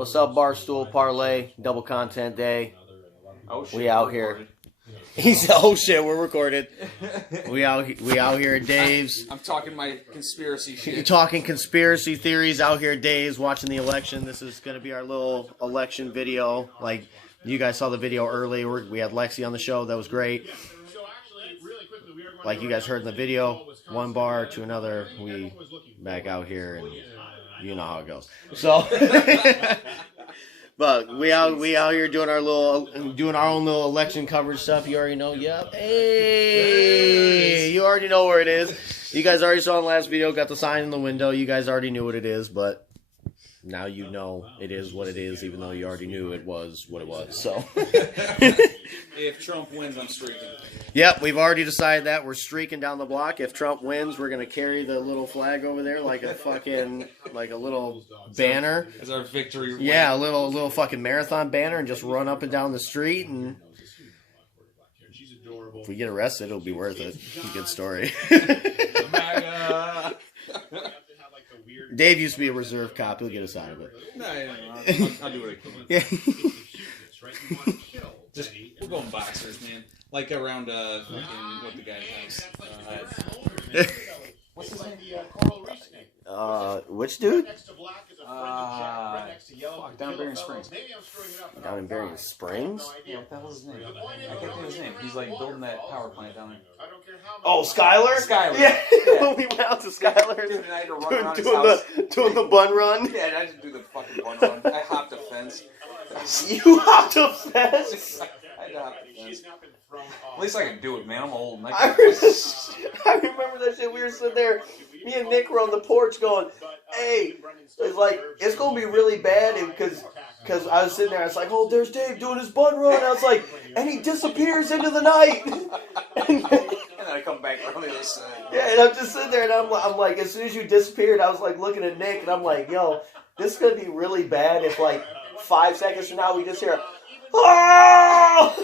What's up, Barstool Parlay? Double content day. Oh shit, We out here. He's oh shit, we're recorded. We out here at Dave's. I'm talking my conspiracy You're shit. talking conspiracy theories out here at Dave's, watching the election. This is gonna be our little election video. Like you guys saw the video early. We had Lexi on the show. That was great. Like you guys heard in the video, one bar to another. We back out here, and you know how it goes. So, but we out here doing our own little election coverage stuff. You already know. Yep. Hey, you already know where it is. You guys already saw in the last video. Got the sign in the window. You guys already knew what it is, but now you know it is what it is, even though you already knew it was what it was. So, If Trump wins, I'm streaking. yep, we've already decided that we're streaking down the block. If Trump wins, we're gonna carry the little flag over there like a little banner. As our victory. Yeah, a little fucking marathon banner, and just run up and down the street. And if we get arrested, it'll be worth it. Good story. MAGA. Dave used to be a reserve cop. He'll get us out of it. No, I'll do what I can. Yeah. Just we're going boxers, man. Like around fucking what the guy has. What's his name? Which dude? Fuck, down in Bering Springs. Down in Bering Springs? Yeah, what the hell's his name? I can't think of his name. He's like building that power plant down there. Oh, Skylar? Skylar. Yeah, Yeah. when we went out to Skylar's Dude, and I had to run around his house. doing the bun run. Yeah, and I didn't do the fucking bun run. I hopped a fence. You hopped a fence? I had to hop the fence. At least I can do it, man. I'm old. And I I can remember that shit. We were sitting there, me and Nick were on the porch going, hey, it's like, it's going to be really bad because I was sitting there, I was like, oh, there's Dave doing his bun run. I was like, and he disappears into the night. And then I come back around the other side. Yeah, and I'm just sitting there, and I'm like, as soon as you disappeared, I was like looking at Nick, and I'm like, yo, this is going to be really bad if like 5 seconds from now we just hear, oh!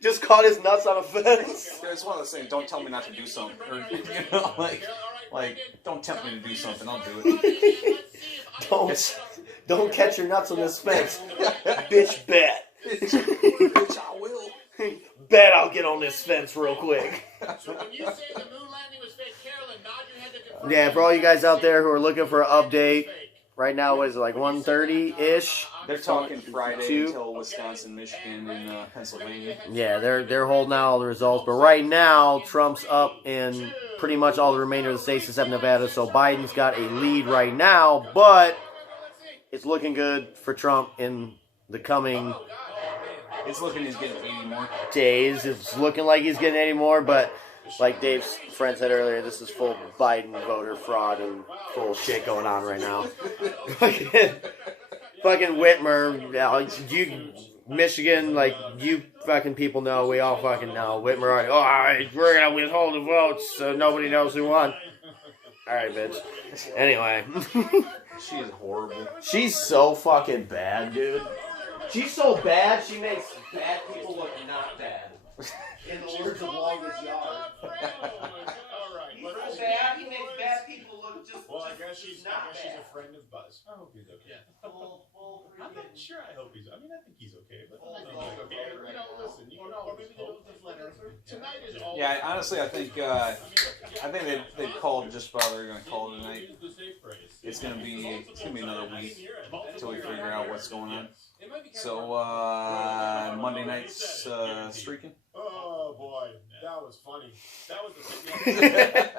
just caught his nuts on a fence. It's one of those things. Don't tell me not to do something, or like don't tempt me to do something. I'll do it. Don't catch your nuts on this fence, bitch. Bet. Bitch, I will. Bet I'll get on this fence real quick. So when you say the moon landing was fake, Carolyn, nod your head to confirm. Yeah, for all you guys out there who are looking for an update, right now what is it, like 1:30-ish? They're talking Friday until Wisconsin, Michigan, and Pennsylvania. Yeah, they're holding out all the results, but right now Trump's up in pretty much all the remainder of the states except Nevada, so Biden's got a lead right now, but it's looking good for Trump in the coming It's looking he's getting 80 more. days. It's looking like he's getting any more, but like Dave's friend said earlier, this is full Biden voter fraud and full shit going on right now. Fucking Whitmer, you Michigan, like you fucking people know, we all fucking know. Whitmer, alright, we're gonna withhold the votes so nobody knows who won. Alright, bitch. Anyway. She is horrible. She's so fucking bad, dude. She's so bad, she makes bad people look not bad. In the words of Longest Yard. He's so bad, he makes bad people look just Well, I guess she's not a bad. friend of Buzz. I hope he's okay. I'm not sure. I hope he's. I mean, I think he's okay, but I think he's okay. You know, listen. You know, or maybe they'll just let her. Tonight is all. Yeah, honestly, I think they called just about. They're gonna call it tonight. It's gonna be another week until we figure out what's going on. So Monday night's streaking. Oh boy, that was funny. That was the It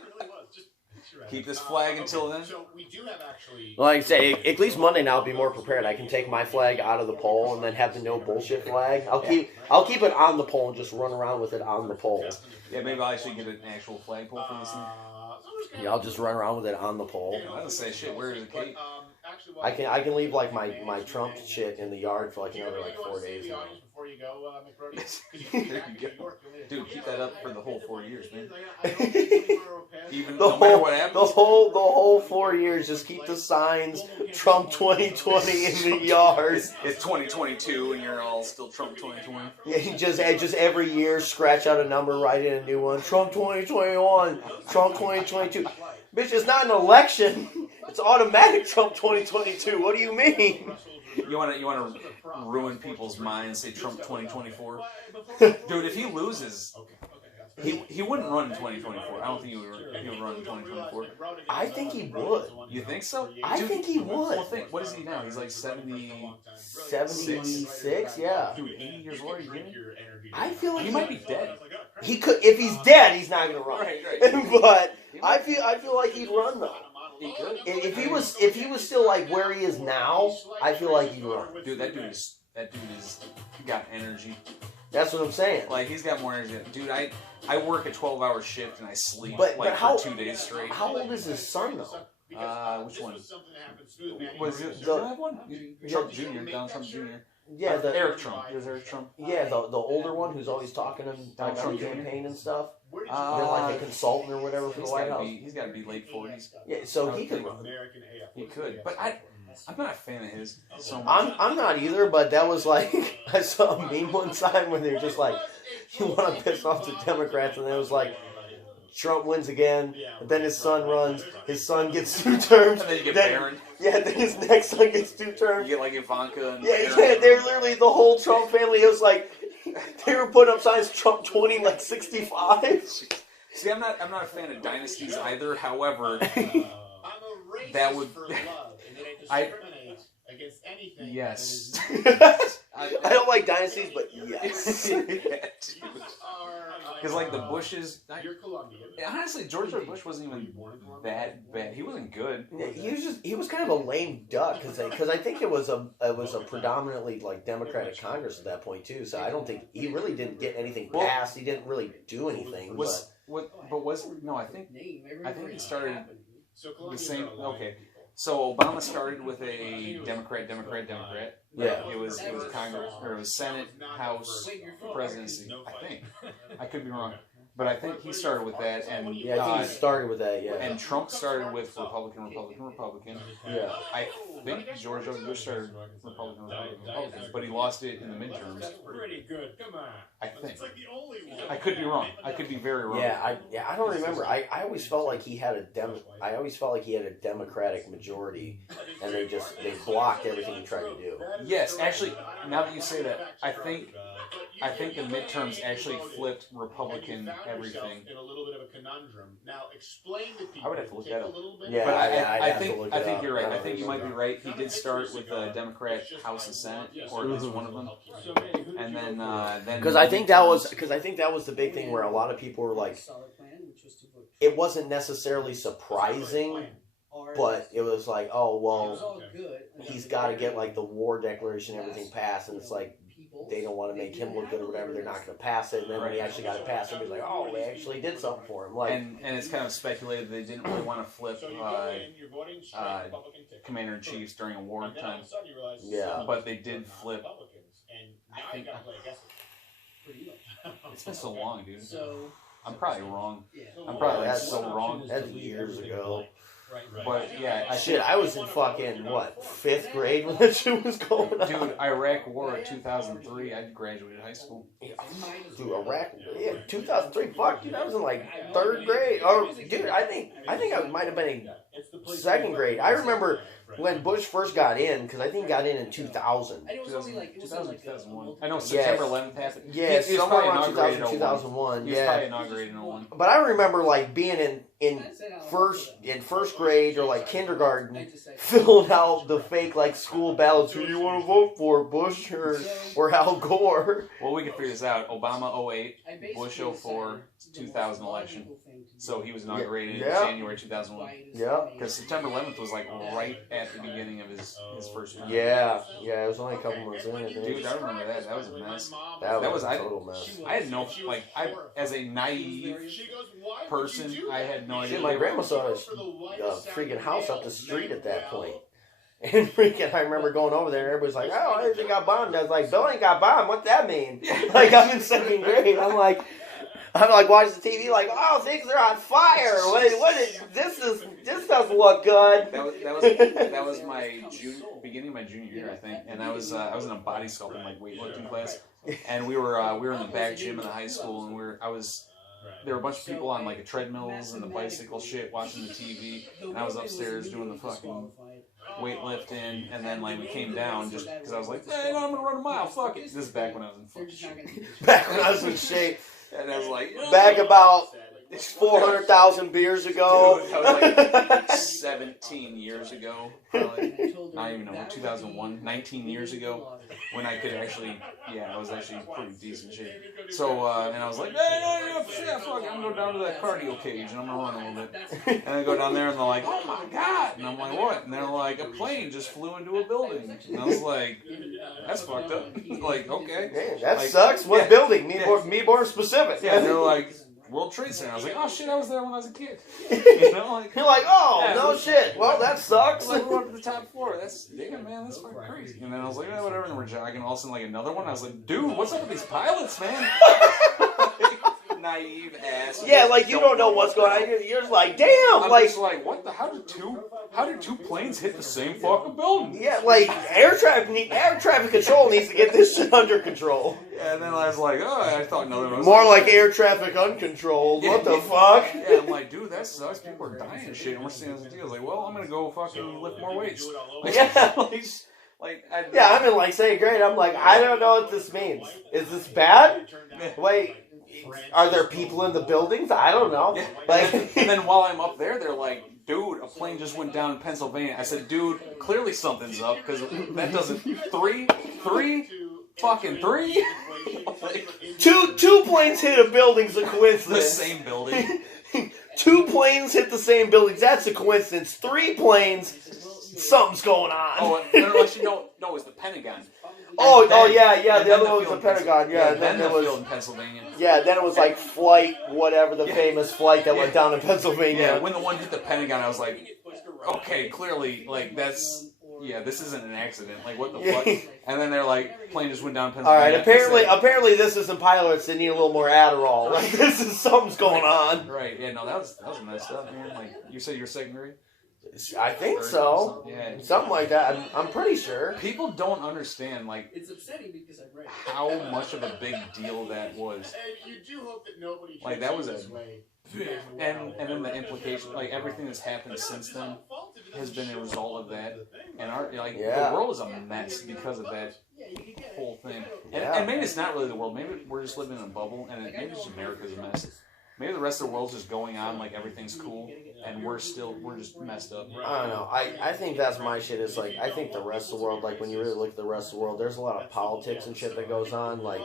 really was. Just Keep this flag until then. So we do have actually. Like I say, at least Monday now I'll be more prepared. I can take my flag out of the pole and then have the no bullshit flag. I'll keep it on the pole and just run around with it on the pole. Yeah, maybe I'll actually get an actual flagpole for this thing. Yeah, I'll just run around with it on the pole. I was gonna say, shit, where is the cake? I can leave like my Trump shit in the yard for like another like 4 days. Now. Before you go, There you go. Dude, keep that up for the whole 4 years, man. Even The no matter whole what the happens. whole 4 years, just keep the signs Trump 2020 in the yard. It's 2022 and you're all still Trump 2020. Yeah, he just every year scratch out a number, write in a new one. Trump 2021, Trump 2022. Bitch, it's not an election. It's automatic Trump 2022. What do you mean? You want to ruin people's minds? Say Trump 2024, dude. If he loses, he wouldn't run in 2024. I don't think he would run in 2024. I think he would. You think so? I think he would. Well, think. What is he now? He's like 76, yeah. Dude, 80 years old. Are you kidding? I feel like He might be dead. he could. If he's dead, he's not gonna run. Right. But I feel like he'd run though. He could. If he was still like where he is now, I feel like he'd run. Dude, that dude is got energy. That's what I'm saying. Like he's got more energy. Dude, I work a 12-hour shift and I sleep But how, for 2 days straight. How old is his son though? Which one? Was it? Did The- you have one? Trump Jr. Donald Trump Jr. Yeah, Eric Trump. There's Eric Trump. Yeah, the older one who's always talking to him Donald on Trump Jr. campaign and stuff. They're Uh, like a consultant or whatever for the White House. He's got to be late 40s. Yeah, so he could run. He could, but I'm not a fan of his so much. I'm not either, but that was like I saw a meme one time where they were just like, you want to piss off the Democrats, and it was like Trump wins again, and then his son runs, his son gets 2 terms, And then you get Barron. Yeah, then his next son gets 2 terms. You get like Ivanka and Yeah, they're literally the whole Trump family. It was like they were putting up signs Trump 20 like 65. See, I'm not a fan of dynasties either. However, that would yes. I don't like dynasties, but yes. Because like the Bushes, honestly, George W. Bush wasn't even that bad. He wasn't good. Yeah, he was kind of a lame duck because I think it was a predominantly like Democratic Congress at that point too. So I don't think he really didn't get anything passed. He didn't really do anything. I think he started the same. Okay, so Obama started with a Democrat. Yeah. It was Congress, or it was Senate, House, presidency. I think I could be wrong, but I think he started with that, and Yeah, I think he started with that. Yeah. and Trump started with Republican. Yeah. I think George W. Bush started Republican, but he lost it in the midterms. Pretty good. Come on. I think. It's like the only one. I could be wrong. I could be very wrong. I don't remember. I always felt like he had a Democratic majority, and they blocked everything he tried to do. Yes, actually, now that you say that, I think the midterms actually flipped Republican everything. In a little bit of a conundrum. Now, explain to people. I would have to look that up. Yeah, But I'd I have to think look I it think up. you're right. I I think you might be right. He did start with the Democrat House and Senate, or at least one of them, and then Because I think that was the big thing where a lot of people were like, it wasn't necessarily surprising, but it was like, oh well, he's got to get like the war declaration, and everything passed, and it's like they don't want to make him look good or whatever. They're not going to pass it, and then when he actually got it passed, everybody's like, oh, they actually did something for him. Like, and it's kind of speculated they didn't really want to flip commander in chiefs during a war time. Yeah. But they did flip. I think it's been so long, dude. I'm probably wrong. I'm probably like so wrong. That's years ago. But yeah, I was in fucking, what, 5th grade when that shit was going on? Dude, Iraq War in 2003, I graduated high school. Dude, Iraq, 2003, fuck, dude, I was in like 3rd grade. Oh, dude, I think I might have been in 2nd grade. I remember when Bush first got in, because I think he got in 2000. 2001. I know September 11th happened. Yeah, He was somewhere probably around inaugurated 2001, He was yeah. probably inaugurated in 01. But I remember like being in first grade or like kindergarten, filling out the fake like school ballots. Who do you want to vote for, Bush or Al Gore? Well, we can figure this out. Obama 08, Bush 04, 2000 election. So he was inaugurated in January 2001. Yeah. Because September 11th was like right at the beginning of his first term. Yeah, it was only a couple months in, I think. Dude, I remember that. That was a mess. That was a total mess. I had no, like, as a naive person, I had no idea. Shit, my grandma saw a freaking house up the street at that point. And freaking, I remember going over there and everybody's like, oh, they got bombed. I was like, Bill ain't got bombed. What's that mean? Like, I'm in 2nd grade. I'm like watching the TV like, oh, things are on fire. This doesn't look good. That was my beginning of my junior year, I think, and I was in a body sculpting like weightlifting class, and we were in the back gym in the high school, and I was there were a bunch of people on like the treadmills and the bicycle shit watching the TV, and I was upstairs doing the fucking weightlifting, and then like we came down just because I was like, hey, I'm gonna run a mile, fuck it. This is back when I was in fucking shape. Back when I was in shape. And I was like, Back about 400,000 beers ago. dude, that was like 17 years ago. Probably. Not even know, 2001, 19 years ago, when I could actually, I was actually pretty decent shape. So, and I was like, hey, fuck, I'm gonna go down to that cardio cage and I'm gonna run a little bit. And I go down there and they're like, oh my god. And I'm like, what? And they're like, a plane just flew into a building. And I was like, that's fucked up. Like, okay. Man, that like, sucks. What building? Me more specific. Yeah, and they're like, World Trade Center. I was like, oh shit, I was there when I was a kid. You know, like, You're like, oh, yeah, no shit. Well, that sucks. like, we're up to the top floor. That's, damn, man, that's fucking crazy. And then I was like, whatever, and we're jogging. All of a sudden, like, another one. I was like, dude, what's up with these pilots, man? Naive ass. Yeah, like, you don't know what's going on. You're just like, damn. I'm Like, just like, what the, how did two planes hit the same fucking building? yeah, like, air traffic control needs to get this shit under control. Yeah, and then I was like, oh, I thought another one was More like air traffic uncontrolled. What the fuck? Yeah, I'm like, dude, that sucks. People are dying and shit. And we're seeing this deal. I was like, well, I'm gonna go fucking lift more weights. Like, Yeah. Yeah, I'm in like second grade. I'm like, I don't know what this means. Is this bad? Wait, are there people in the buildings? I don't know. Yeah. Like, And then while I'm up there, they're like, dude, a plane just went down in Pennsylvania. I said, dude, clearly something's up because that doesn't three. Like, two planes hit a building's a the coincidence. same building. 2 planes hit the same buildings. That's a coincidence. 3 planes, something's going on. Oh, no, actually, no, it was the Pentagon. Oh, Then- yeah. and The then other one was field the in Pentagon. Yeah, and then then the there field was. in Pennsylvania. Yeah, then it was like flight, whatever, the Yeah. famous flight that went down in Yeah, Pennsylvania. when the one hit the Pentagon, I was like, okay, clearly, like, this isn't an accident. Like, what the fuck? And then they're like, plane just went down in All right, Pennsylvania. apparently this is some pilots that need a little more Adderall. Like, this is something's going on. Right, yeah, no, that was messed up, man. Like, you said you were second grade? I think Or so. Yeah. Something like that. I'm pretty sure. People don't understand, like, It's upsetting because I read how much of a big deal that was. And you do hope that nobody Like, that was this a- way. And then the implication, like, everything that's happened since then has been a result of that. And Yeah. the world is a mess because of that whole thing. Yeah. And maybe it's not really the world. Maybe we're just living in a bubble, and maybe just America's a mess. Maybe the rest of the world's just going on like everything's cool, and we're just messed up. I don't know. I think that's my shit. Is like, I think the rest of the world, like, when you really look at the rest of the world, there's a lot of politics and shit that goes on. Like,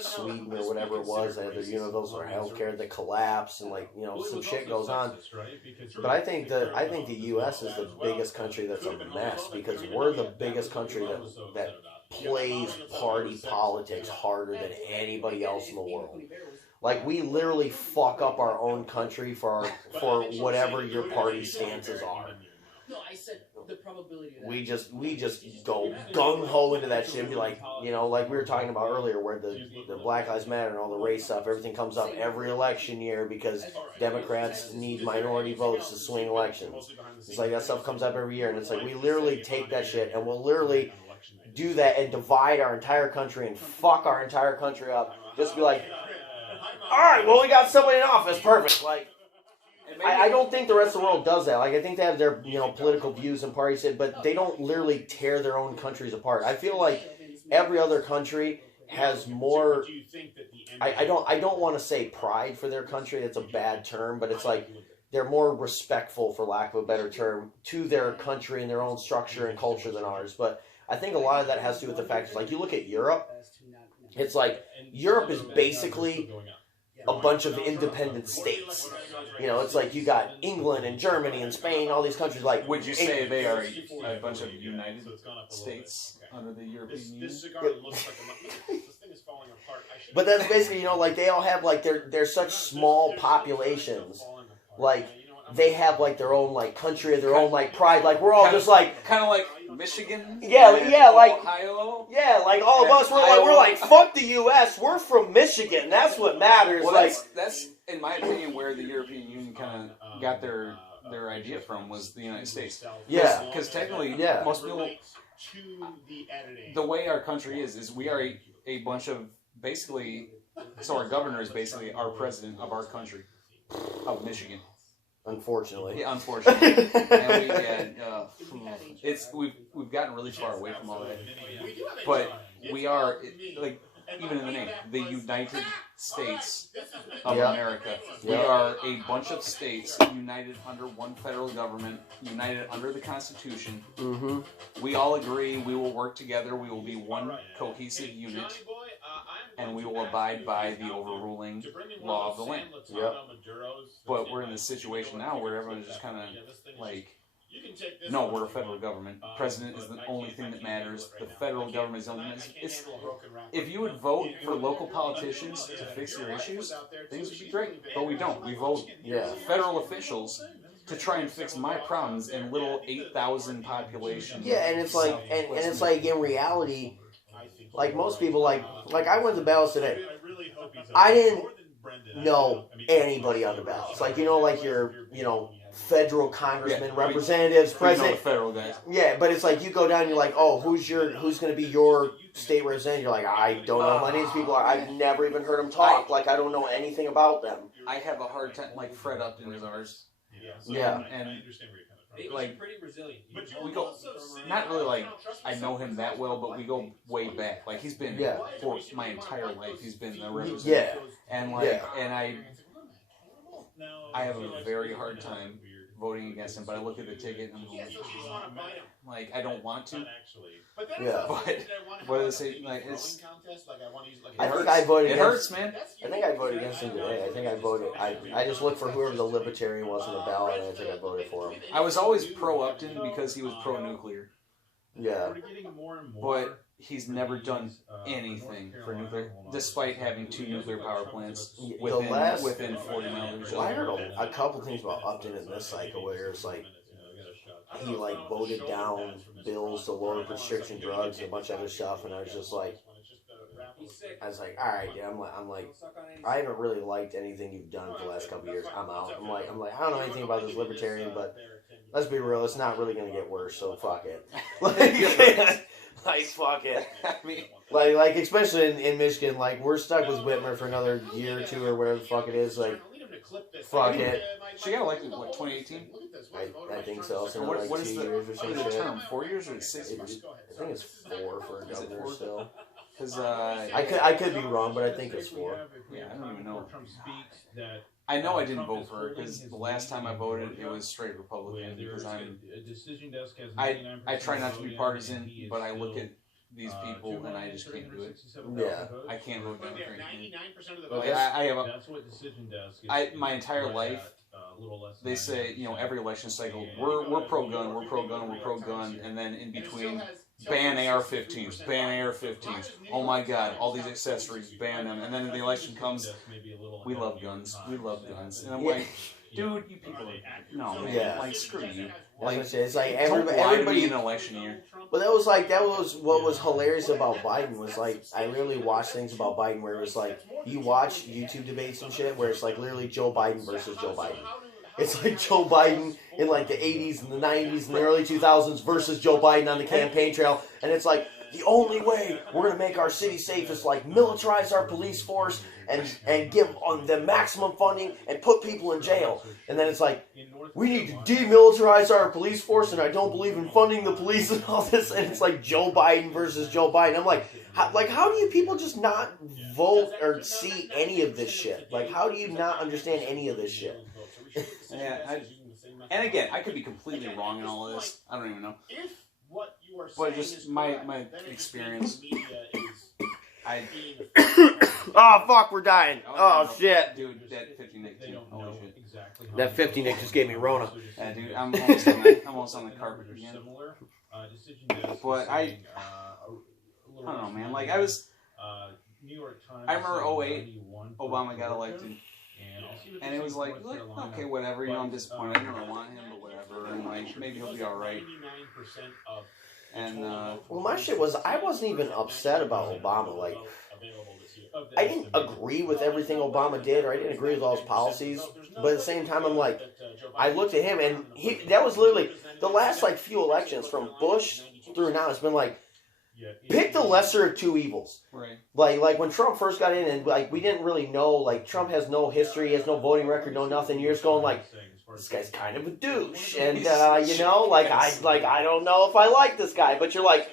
Sweden or whatever it was, they had their those for healthcare that collapsed, and, like, some shit goes on. But I think the U.S. is the biggest country that's a mess, because we're the biggest country that plays party politics harder than anybody else in the world. Like, we literally fuck up our own country for whatever your party stances are. No, I said the probability of that. We just go gung ho into that shit and be like, like we were talking about earlier, where the Black Lives Matter and all the race stuff, everything comes up every election year because Democrats need minority votes to swing elections. It's like that stuff comes up every year, and it's like we literally take that shit and we'll literally do that and divide our entire country and fuck our entire country up. Just be like, all right, well, we got somebody in office, perfect. Like, I don't think the rest of the world does that. Like, I think they have their political views and party shit, but they don't literally tear their own countries apart. I feel like every other country has more. I don't want to say pride for their country. That's a bad term, but it's like they're more respectful, for lack of a better term, to their country and their own structure and culture than ours. But I think a lot of that has to do with the fact that, like, you look at Europe, it's like Europe is basically a bunch of independent states. It's like you got England and Germany and Spain, all these countries. Like, would you say they are a bunch of United States under the European Union? But that's basically, like, they all have, like, they're such small populations. Like, they have, like, their own, like, country of their own, like, pride. Like, we're all just like kind of like Michigan. Yeah, like Ohio. Yeah, like all of us, we're like fuck the U.S. We're from Michigan. That's what matters. Well, like that's in my opinion where the European Union kind of got their idea from, was the United States. Yeah, because technically, most people, the way our country is we are a bunch of basically, so our governor is basically our president of our country, of Michigan. Unfortunately. Yeah, unfortunately. And we've gotten really far away from all that. But we are, like, even in the name, the United States of America. We are a bunch of states united under one federal government, united under the Constitution. Mm-hmm. We all agree we will work together. We will be one cohesive unit, and we will abide by the overruling law of the land. Yep. But we're in this situation now where everyone's just kind of like, no, we're a federal government. President is the only thing that matters. The federal government is the only thing. If you would vote for local politicians to fix your issues, things would be great. But we don't. We vote federal officials to try and fix my problems in little 8,000 population. Yeah, and it's like, and it's like in reality, like most people, like I went to ballots today. I didn't know anybody on the ballots. Like, like your, federal congressmen, representatives, president. The federal guys. Yeah, but it's like you go down and you're like, oh, who's going to be your state representative? You're like, I don't know who any of these people are. I've never even heard them talk. Like, I don't know anything about them. I have a hard time, like Fred Upton is ours. Yeah. And like, pretty resilient. we go, not really like, I know him that well, but we go way back. Like, he's been, for my entire life, he's been the representative. Yeah. And like, and I have a very hard time voting against him, but I look at the ticket and I'm like, I don't want to. Yeah. But what do they say? Like, it's. I think I voted. It hurts, man. I think I voted against him today. I think I voted. I just looked for whoever the libertarian was on the ballot, and I think I voted for him. I was always pro Upton because he was pro nuclear. Yeah. But he's never done anything for nuclear, despite having 2 nuclear power plants within 40 miles of each other. Well, I heard a couple things about Upton in this cycle, where it's like he voted down bills to lower prescription drugs and a bunch of other stuff, and I was just like, all right, yeah, I'm like, I haven't really liked anything you've done for the last couple of years. I'm out. I'm like, I don't know anything about this libertarian, but let's be real, it's not really gonna get worse, so fuck it. Like, fuck it. I mean, like especially in Michigan, like, we're stuck with Whitmer for another year or two or whatever the fuck it is. Like, fuck it. She got elected, what, 2018? I think so. So what, like what 2 is years or some the shit. term? 4 years or 6 years? I think it's 4 for a governor still. Because I could be wrong, but I think it's 4. Yeah, I don't even know. I know I didn't vote for her because the last time I voted, it was straight Republican. Because I try not to be partisan, but I look at these people and I just can't do it. Yeah. I can't vote Democrat. I have my entire life. They say, every election cycle, we're pro-gun, we're pro-gun, we're pro-gun, and then in between, ban AR-15s, ban AR-15s. Oh my God, all these accessories, ban them. And then the election comes, we love guns, we love guns. And I'm like, dude, you people are, no, man, like, screw you. Like, it's like Don't lie to me everybody. in an election year. But that was what was hilarious about Biden was like, I literally watched things about Biden where it was like, you watch YouTube debates and shit where it's like literally Joe Biden versus Joe Biden. It's like Joe Biden in like the 80s and the 90s and the early 2000s versus Joe Biden on the campaign trail. And it's like, the only way we're going to make our city safe is like militarize our police force and give them maximum funding and put people in jail. And then it's like, we need to demilitarize our police force and I don't believe in funding the police and all this. And it's like Joe Biden versus Joe Biden. I'm like, how do you people just not vote or see any of this shit? Like, how do you not understand any of this shit? Yeah, and again, I could be completely wrong in all of this. I don't even know. But just my experience. Oh, fuck, we're dying. Oh, shit. Dude, that 50 Nick too. Holy shit. That 50 Nick just gave me Rona. Yeah, dude, I'm almost on the carpet again. But I don't know, man. Like, I remember 08, Obama got elected. And it was like, okay, whatever, I'm disappointed. I didn't really want him, but whatever. And like, maybe he'll be alright. And, well, my shit was, I wasn't even upset about Obama. Like, I didn't agree with everything Obama did, or I didn't agree with all his policies. But at the same time, I'm like, I looked at him, and that was literally, the last, like, few elections, from Bush through now, it's been like, Pick the lesser of two evils. Right. Like when Trump first got in, and like we didn't really know. Like Trump has no history, he has no voting record, no nothing. You're just going like, this guy's kind of a douche, and you know, like I don't know if I like this guy, but you're like,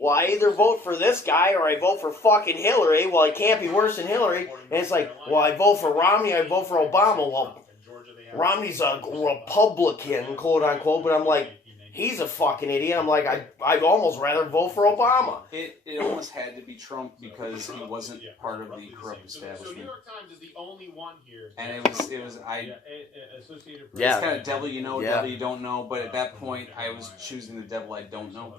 well, I either vote for this guy or I vote for fucking Hillary. Well, it can't be worse than Hillary. And it's like, well, I vote for Romney, I vote for Obama. Well, Romney's a Republican, quote unquote, but I'm like, he's a fucking idiot. I'm like, I'd almost rather vote for Obama. It almost had to be Trump because he wasn't part of the corrupt establishment. So New York Times is the only one here. And it was Associated Yeah. It's kind of devil you know, Yeah. devil you don't know. But at that point, I was choosing the devil I don't know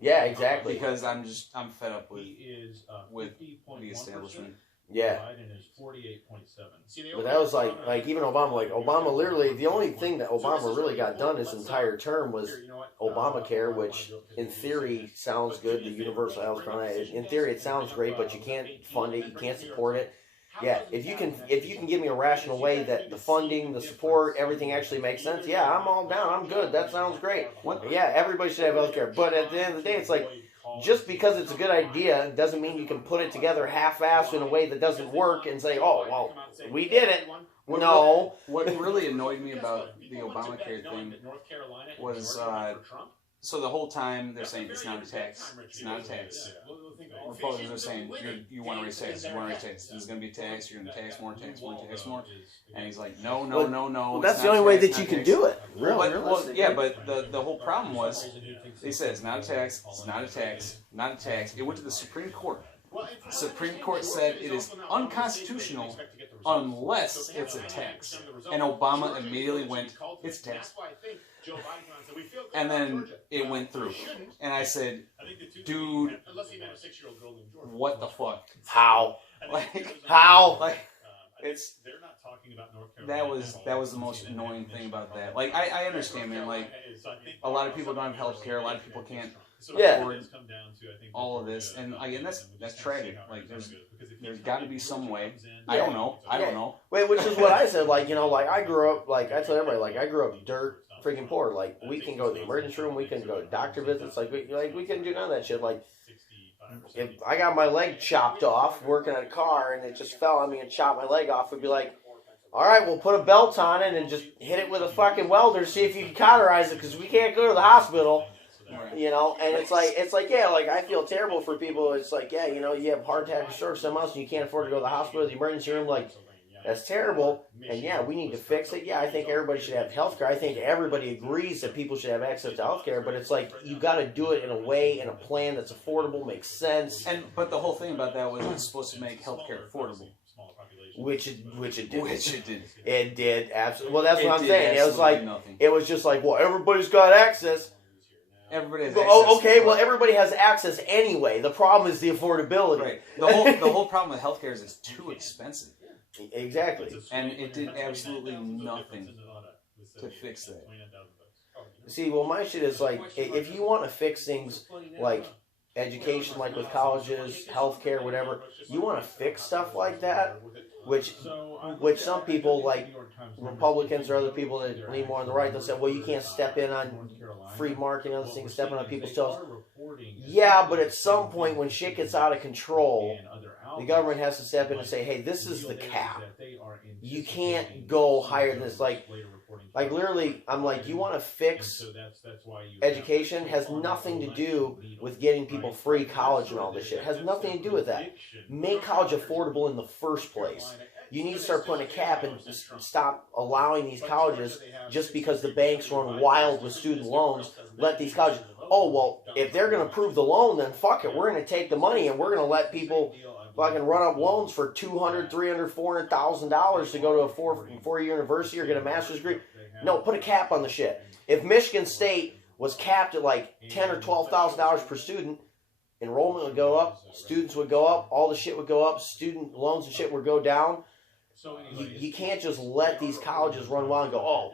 Yeah, exactly. because I'm fed up with the establishment. Yeah. Biden is 48.7. But that was like even Obama, like Obama literally, the only thing that Obama really got done his entire term was Obamacare, which in theory sounds good, the universal health care. In theory it sounds great, but you can't fund it, you can't support it. Yeah, if you can give me a rational way that the funding, the support, everything actually makes sense, yeah, I'm all down, I'm good, that sounds great. Yeah, everybody should have health care. But at the end of the day, it's like, just because it's a good idea doesn't mean you can put it together half-assed in a way that doesn't work and say, oh, well, we did it. No. What really annoyed me about the Obamacare thing was, so the whole time they're saying it's not a tax. It's not a tax. Republicans are saying you want to raise taxes. You want to raise taxes. This is going to be a tax. You're going to tax more, tax more, tax more. And he's like, no. Well, that's the only way that you can do it. Well, yeah, but the whole problem was they said it's not a tax. It's not a tax. Not a tax. It went to the Supreme Court. The Supreme Court said it is unconstitutional unless it's a tax. And Obama immediately went, it's a tax. And then it went through. And I said, dude, what the fuck? How? Like, How? Like, it's that was the most annoying thing about that. Like, I understand, man. Like, a lot of people don't have health care. A lot of people can't afford all of this, and again, that's tragic. Like, there's got to be some way. I don't know. Wait, which is what I said. Like, you know, like I grew up, like I tell everybody, like I grew up dirt freaking poor. Like, we can go to the emergency room, we can go to doctor visits. Like we couldn't do none of that shit. Like, if I got my leg chopped off working on a car and it just fell on me and chopped my leg off, we'd be like, all right, we'll put a belt on it and just hit it with a fucking welder, see if you can cauterize it, because we can't go to the hospital. You know, and it's like, yeah, like I feel terrible for people. It's like, yeah, you know, you have a heart attack or stroke, something else, and you can't afford to go to the hospital, the emergency room. Like, that's terrible. And yeah, we need to fix it. Yeah, I think everybody should have health care. I think everybody agrees that people should have access to health care. But it's like, you got to do it in a way, in a plan that's affordable, makes sense. But the whole thing about that was it's supposed to make healthcare affordable. Which it did. did. It did, absolutely. Well, that's what I'm saying. It was like, nothing. It was just like, well, everybody's got access. Everybody has Oh, access. okay. Well, everybody has access anyway. The problem is the affordability. Right. The whole problem with healthcare is it's too expensive. Exactly. And it did absolutely nothing to fix that. See, well, my shit is like, if you want to fix things like education, like with colleges, healthcare, whatever, you want to fix stuff like that, which some people, like Republicans or other people that lean more on the right, they'll say, well, you can't step in on free market and other things, step in on people's toes. Yeah, but at some point when shit gets out of control, the government has to step in and say, hey, this is the cap. You can't go higher than this. Like literally, I'm like, you want to fix education? Has nothing to do with getting people free college and all this shit. It has nothing to do with that. Make college affordable in the first place. You need to start putting a cap and stop allowing these colleges, just because the banks run wild with student loans, let these colleges, oh, well, if they're going to approve the loan, then fuck it. We're going to take the money and we're going to let people fucking run up loans for $200,000, $300,000, $400,000 to go to a four-year university or get a master's degree. No, put a cap on the shit. If Michigan State was capped at like $10,000 or $12,000 per student, enrollment would go up, students would go up, all the shit would go up, student loans and shit would go down. You can't just let these colleges run wild and go, oh,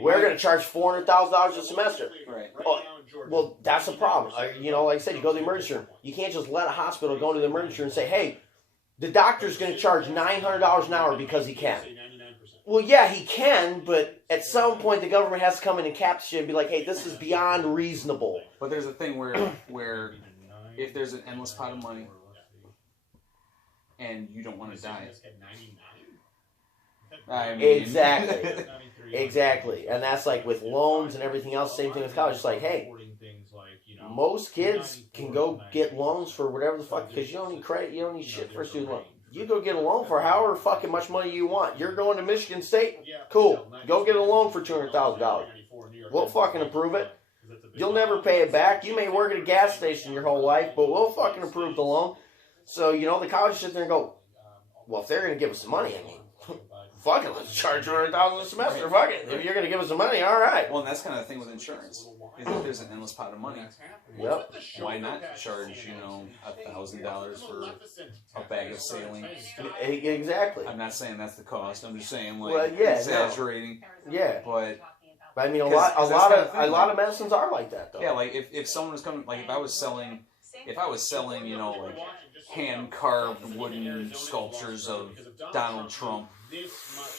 we're going to charge $400,000 a semester. Right. Oh, well, that's a problem. You know, like I said, you go to the emergency room. You can't just let a hospital go to the emergency room and say, hey, the doctor's going to charge $900 an hour because he can. Well, yeah, he can, but at some point the government has to come in and cap shit and be like, hey, this is beyond reasonable. But there's a thing where if there's an endless pot of money and you don't want to die. I mean, Exactly. Exactly. And that's like with loans and everything else, same thing with college. It's like, hey, most kids can go get loans for whatever the fuck, because you don't need credit, you don't need shit for a student loan. You go get a loan for however fucking much money you want. You're going to Michigan State? Cool. Go get a loan for $200,000. We'll fucking approve it. You'll never pay it back. You may work at a gas station your whole life, but we'll fucking approve the loan. So, you know, the college sits there and go, well, if they're going to give us some money, I mean, fuck it, let's charge $200,000 a semester. Fuck it. If you're going to give us some money, all right. Well, and that's kind of the thing with insurance. Is if there's an endless pot of money, Yep. why not charge, you know, $1,000 for a bag of saline? Exactly. I'm not saying that's the cost. I'm just saying, like, Well, yeah, exaggerating. Yeah. But I mean, a 'cause lot that's kind of of thing, a lot like- of medicines are like that, though. yeah, like if someone was coming, like if I was selling, you know, like hand carved wooden sculptures of Donald Trump.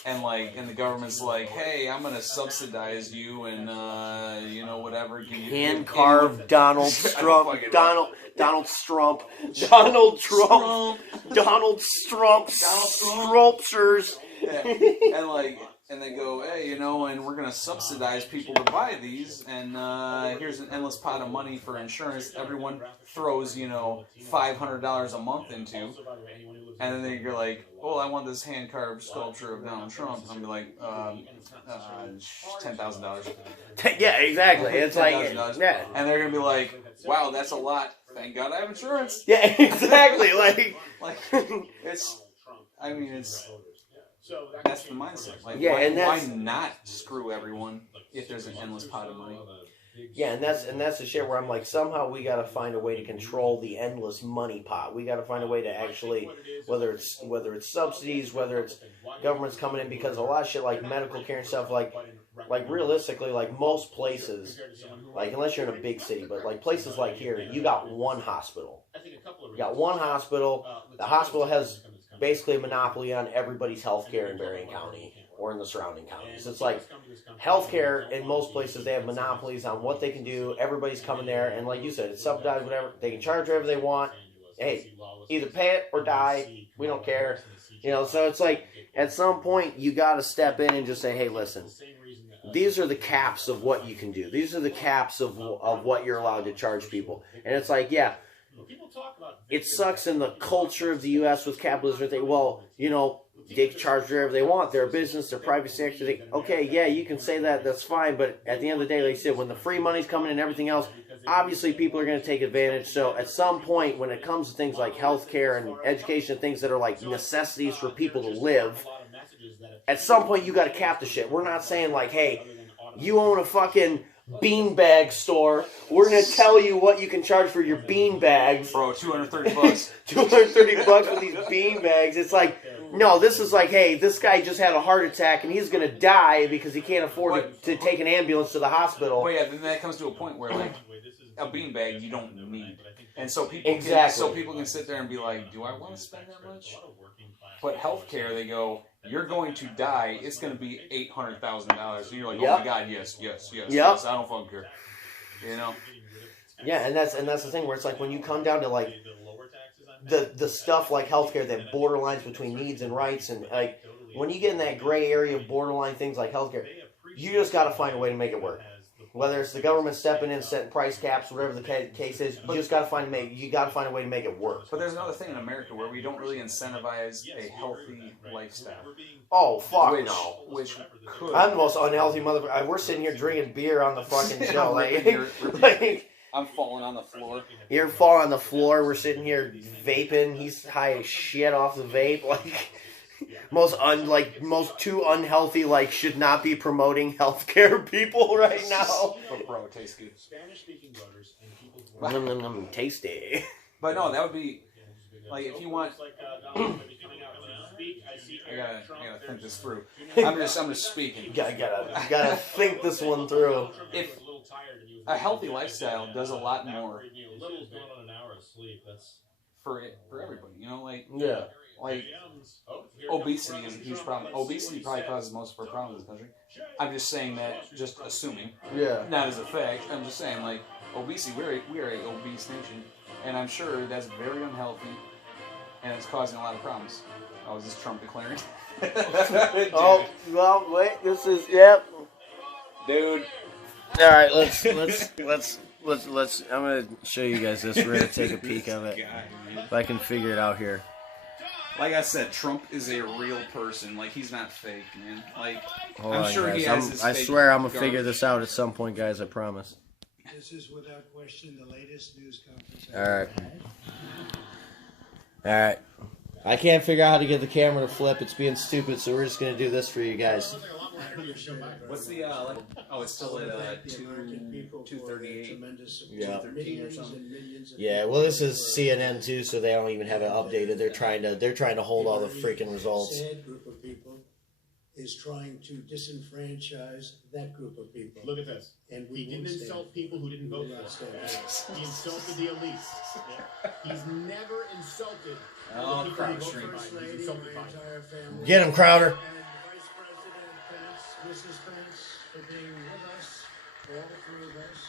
And the government's like, hey, I'm gonna subsidize you and you know whatever. Give you Hand carved Donald Trump, fucking Donald Trump, Donald Trump, Donald Trump sculptures. Yeah. And they go, hey, you know, and we're gonna subsidize people to buy these, and here's an endless pot of money for insurance. Everyone throws, you know, $500 a month into, and then you're like, well, I want this hand carved sculpture of Donald Trump. I'm like, $10,000. Yeah, exactly. It's like, $10,000. yeah, And they're gonna be like, wow, that's a lot. Thank God I have insurance. yeah, exactly. Like, It's, I mean, that's the mindset. Like, Yeah, why, and why that's- not screw everyone if there's an endless pot of money? yeah, and that's the shit where I'm like, somehow we got to find a way to control the endless money pot. We got to find a way to actually, whether it's subsidies, whether it's government's coming in, because a lot of shit like medical care and stuff, like realistically, like most places, like unless you're in a big city, but like places like here, you got one hospital. You got one hospital. The hospital has basically a monopoly on everybody's healthcare in Berrien County or in the surrounding counties. It's like healthcare in most places, they have monopolies on what they can do. Everybody's coming there, and like you said, it's subsidized, whatever. They can charge whatever they want. Hey, either pay it or die. We don't care. You know, so it's like at some point you got to step in and just say, hey, listen, these are the caps of what you can do. These are the caps of what you're allowed to charge people. And it's like, yeah, it sucks in the culture of the U.S. with capitalism. Well, you know, they can charge whatever they want. They're a business, they're private sector. Okay, yeah, you can say that. That's fine. But at the end of the day, like I said, when the free money's coming and everything else, obviously people are going to take advantage. So at some point, when it comes to things like healthcare and education, things that are like necessities for people to live, at some point you got to cap the shit. We're not saying like, hey, you own a fucking beanbag store. We're going to tell you what you can charge for your beanbags. Bro, $230. $230 for these beanbags. It's like, no, this is like, hey, this guy just had a heart attack and he's going to die because he can't afford to take an ambulance to the hospital. Well, yeah, then that comes to a point where, like, a beanbag you don't need. And so people can sit there and be like, do I want to spend that much? But healthcare, they go, you're going to die. It's going to be $800,000. And you're like, oh my God, yes, I don't fucking care. You know? Yeah, and that's the thing where it's like when you come down to like the stuff like healthcare that borderlines between needs and rights, and like when you get in that gray area of borderline things like healthcare, you just got to find a way to make it work. Whether it's the government stepping in, setting price caps, whatever the case is, you just got to find a way to make it work. But there's another thing in America where we don't really incentivize a healthy lifestyle. Oh fuck no! Which could. I'm the most unhealthy motherfucker. We're sitting here drinking beer on the fucking show. I'm falling on the floor. You're falling on the floor. We're sitting here vaping. He's high as shit off the vape. Like most too unhealthy. Like should not be promoting healthcare people right now. But bro, it tastes good. Tasty. But no, that would be like if you want. I gotta think this through. I'm just speaking. Gotta think this one through. If a healthy lifestyle does a lot more for everybody. You know, like Oh, obesity is a huge problem. Obesity probably causes most of our problems in this country. I'm just saying that, just assuming. Yeah. Not as a fact. I'm just saying, like, obesity, we are a obese nation. And I'm sure that's very unhealthy. And it's causing a lot of problems. Oh, is this Trump declaring? Oh, well, wait, this is, yep. Dude. All right, let's. I'm gonna show you guys this. We're gonna take a peek of it. If I can figure it out here. Like I said, Trump is a real person. Like, he's not fake, man. Like, Hold I'm on, sure guys. he has his I fake swear I'm gonna garbage. figure this out at some point, guys. I promise. This is without question the latest news conference. All right. I can't figure out how to get the camera to flip. It's being stupid, so we're just gonna do this for you guys. What's the, oh, it's still at 2:38. Yeah. 2:13 or something. Yeah. Well, this is CNN too, so they don't even have it updated. They're trying to hold all the freaking results. Sad group of people is trying to disenfranchise that group of people. Look at this. And He didn't insult people who didn't vote for him. He insulted the elites. He's never insulted Oh, the people crap, who vote shrink. for Biden. He's insulted Biden. Get him, Crowder. And Vice President Pence, Mrs. Pence, for being with us, all three of us.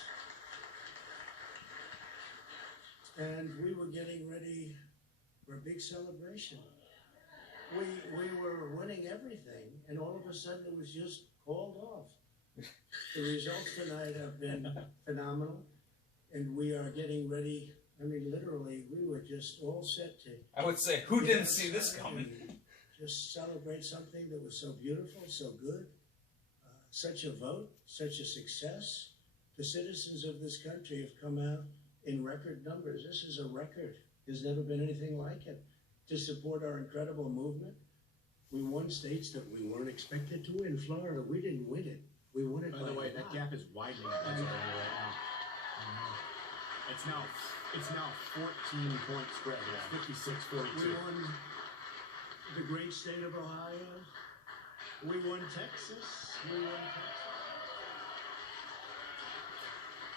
And we were getting ready for a big celebration. We were winning everything, and all of a sudden it was just called off. The results tonight have been phenomenal, and we are getting ready. I mean, literally, we were just all set to I would say, who didn't see this coming? just celebrate something that was so beautiful, so good. Such a vote, such a success. The citizens of this country have come out in record numbers. This is a record. There's never been anything like it. To support our incredible movement. We won states that we weren't expected to win. Florida, we didn't win it. We won it By the way, that gap is widening in Pennsylvania right now. It's now 14-point spread. It's 56-42. We won the great state of Ohio. We won Texas. We won Texas.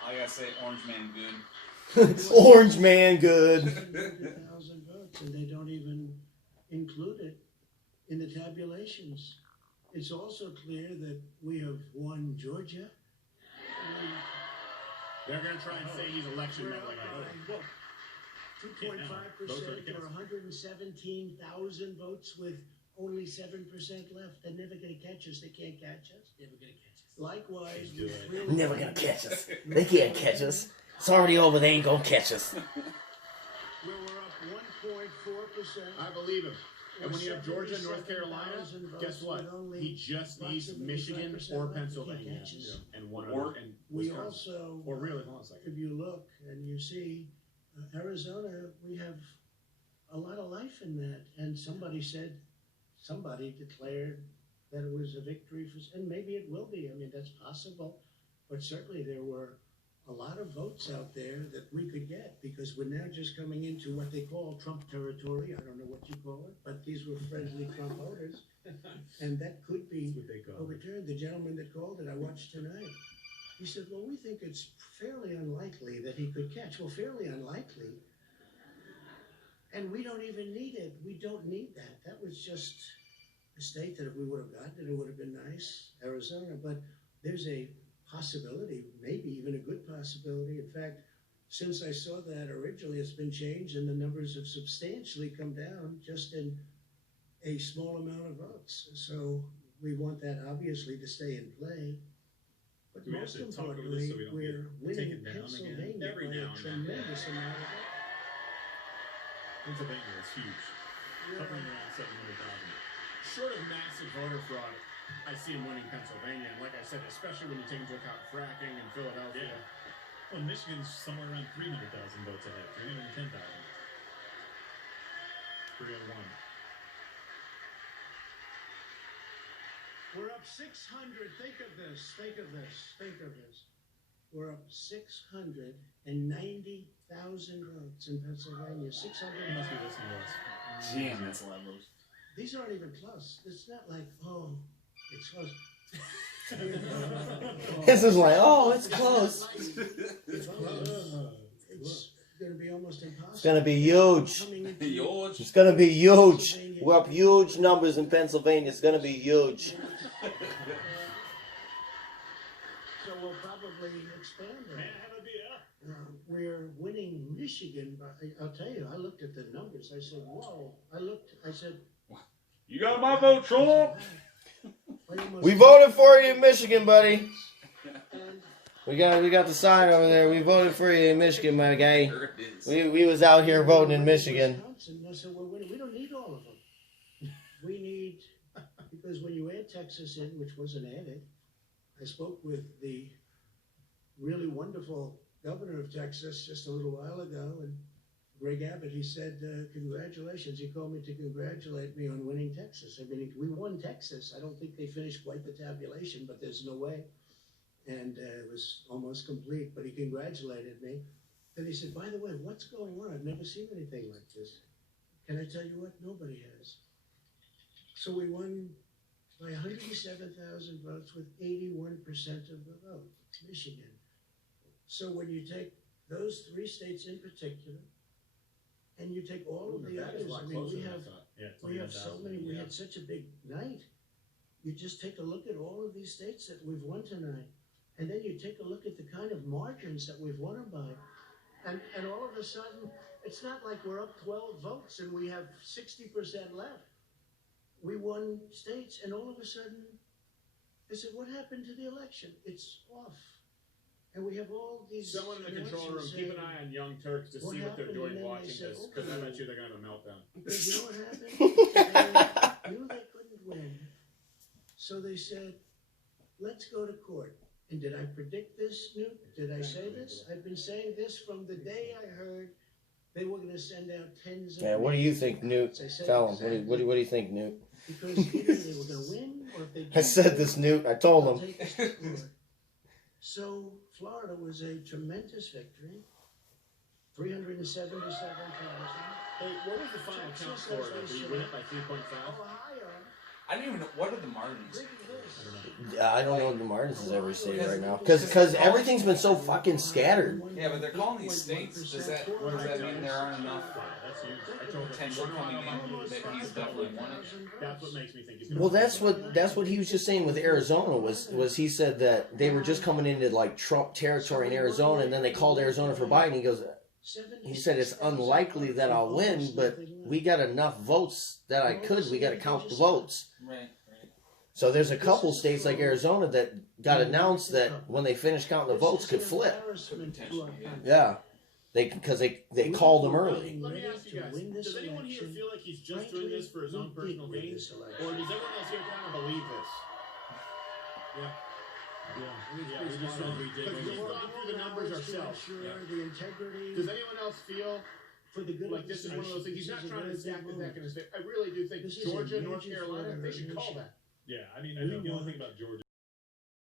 I gotta say, Orange Man good. Orange man, good. 100,000 votes, and they don't even include it in the tabulations. It's also clear that we have won Georgia. They're going to try and say he's election meddling. 2.5% or 117,000 votes with only 7% left. They're never going to catch us. They can't catch us. Never gonna catch us. Likewise, we really Never gonna catch us. They can't catch us. It's already over. They ain't gonna catch us. we were up 1.4%. I believe him. And when you have Georgia and North Carolina, guess what? He just needs Michigan or Pennsylvania. And one Or- other. And We Wisconsin. also, Or really, hold on a second. if you look and you see Arizona, we have a lot of life in that. And somebody declared that it was a victory for, and maybe it will be. I mean, that's possible. But certainly there were a lot of votes out there that we could get because we're now just coming into what they call Trump territory. I don't know what you call it, but these were friendly Trump voters. And that could be That's what they call it. overturned. The gentleman that called it, I watched tonight. He said, well, we think it's fairly unlikely that he could catch. Well, fairly unlikely. And we don't even need it. We don't need that. That was just a state that if we would have gotten it, it would have been nice, Arizona. But there's a possibility, maybe even a good possibility. In fact, since I saw that originally, it's been changed and the numbers have substantially come down just in a small amount of votes. So we want that obviously to stay in play. But Do we have most to talk over this importantly, so we don't we're get winning taken down again? Pennsylvania Every by now a and then. tremendous amount of votes. Pennsylvania is huge. Hovering around 700,000. Short of massive voter fraud, I see him winning Pennsylvania. And like I said, especially when you take into account fracking in Philadelphia. Well, Michigan's somewhere around 300,000 votes ahead. 310,000. 301. We're up 600. Think of this. Think of this. Think of this. We're up 690,000 votes in Pennsylvania. 600. He must be listening to us. Damn, that's a lot of votes. These aren't even close. It's not like, oh, it's close. This is like, oh, it's close. It's close. It's going to be almost impossible. It's gonna be huge. coming into Huge. It's gonna be huge. We're up huge numbers in Pennsylvania. It's gonna be huge. So we'll probably expand Man, it. have a beer. We're winning Michigan. I'll tell you, I looked at the numbers. I said, whoa. I said, You got my vote, Trump. We voted for you in Michigan, buddy. And We got the sign over there. We voted for you in Michigan, my guy. There it is. We was out here voting in Michigan. Wisconsin, I said, we're winning. We don't need all of them. We need, because when you add Texas in, which wasn't added, I spoke with the really wonderful governor of Texas just a little while ago, and Greg Abbott, he said, congratulations. He called me to congratulate me on winning Texas. I mean, we won Texas. I don't think they finished quite the tabulation, but there's no way. And it was almost complete, but he congratulated me. Then he said, by the way, what's going on? I've never seen anything like this. Can I tell you what? Nobody has. So we won by 107,000 votes with 81% of the vote, Michigan. So when you take those three states in particular, and you take all of the others, I mean, we have so many, we had such a big night. You just take a look at all of these states that we've won tonight, and then you take a look at the kind of margins that we've won them by, and all of a sudden, it's not like we're up 12 votes and we have 60% left. We won states, and all of a sudden, they said, what happened to the election? It's off. And we have all these. Someone in the control room, keep an eye on Young Turks to see what they're doing watching this, because I bet you they're going to have a meltdown. Because you know what happened? They knew they couldn't win. So they said, let's go to court. And did I predict this, Newt? Did I say this? I've been saying this from the day I heard they were going to send out tens of. Yeah, what do you think, Newt? Tell him. What do you think, Newt? Because either they were going to win, or if they didn't, I said this, Newt. I told I'll him. take us to court. So Florida was a tremendous victory. 377,000. Hey, what was the final count for it? Did you win it by 3.5? Ohio. I don't even know. What are the margins? I don't know what the margins is every state right now, because everything's been so fucking scattered. Yeah, but they're calling these states. Does that mean there aren't enough That's huge. I told her, potential coming in that he's definitely won it? that's what makes me think he's going to Well, that's what he was just saying with Arizona was he said that they were just coming into like Trump territory in Arizona, and then they called Arizona for Biden. He said it's unlikely that I'll win, but we got enough votes that I could. We got to count the votes. Right. So there's a couple states like Arizona that got announced that when they finish counting the votes could flip. Yeah, because they called them early. Let me ask you guys, does anyone here feel like he's just doing this for his own personal gain? Or does everyone else here kind of believe this? Yeah. Yeah, we just don't because we've gone through the numbers ourselves. The integrity. Does anyone else feel For the good like this is one of those things? He's not trying to stack the deck in his favor. I really do think Georgia, North Carolina, they should call that. Yeah, I mean, I think the only thing about Georgia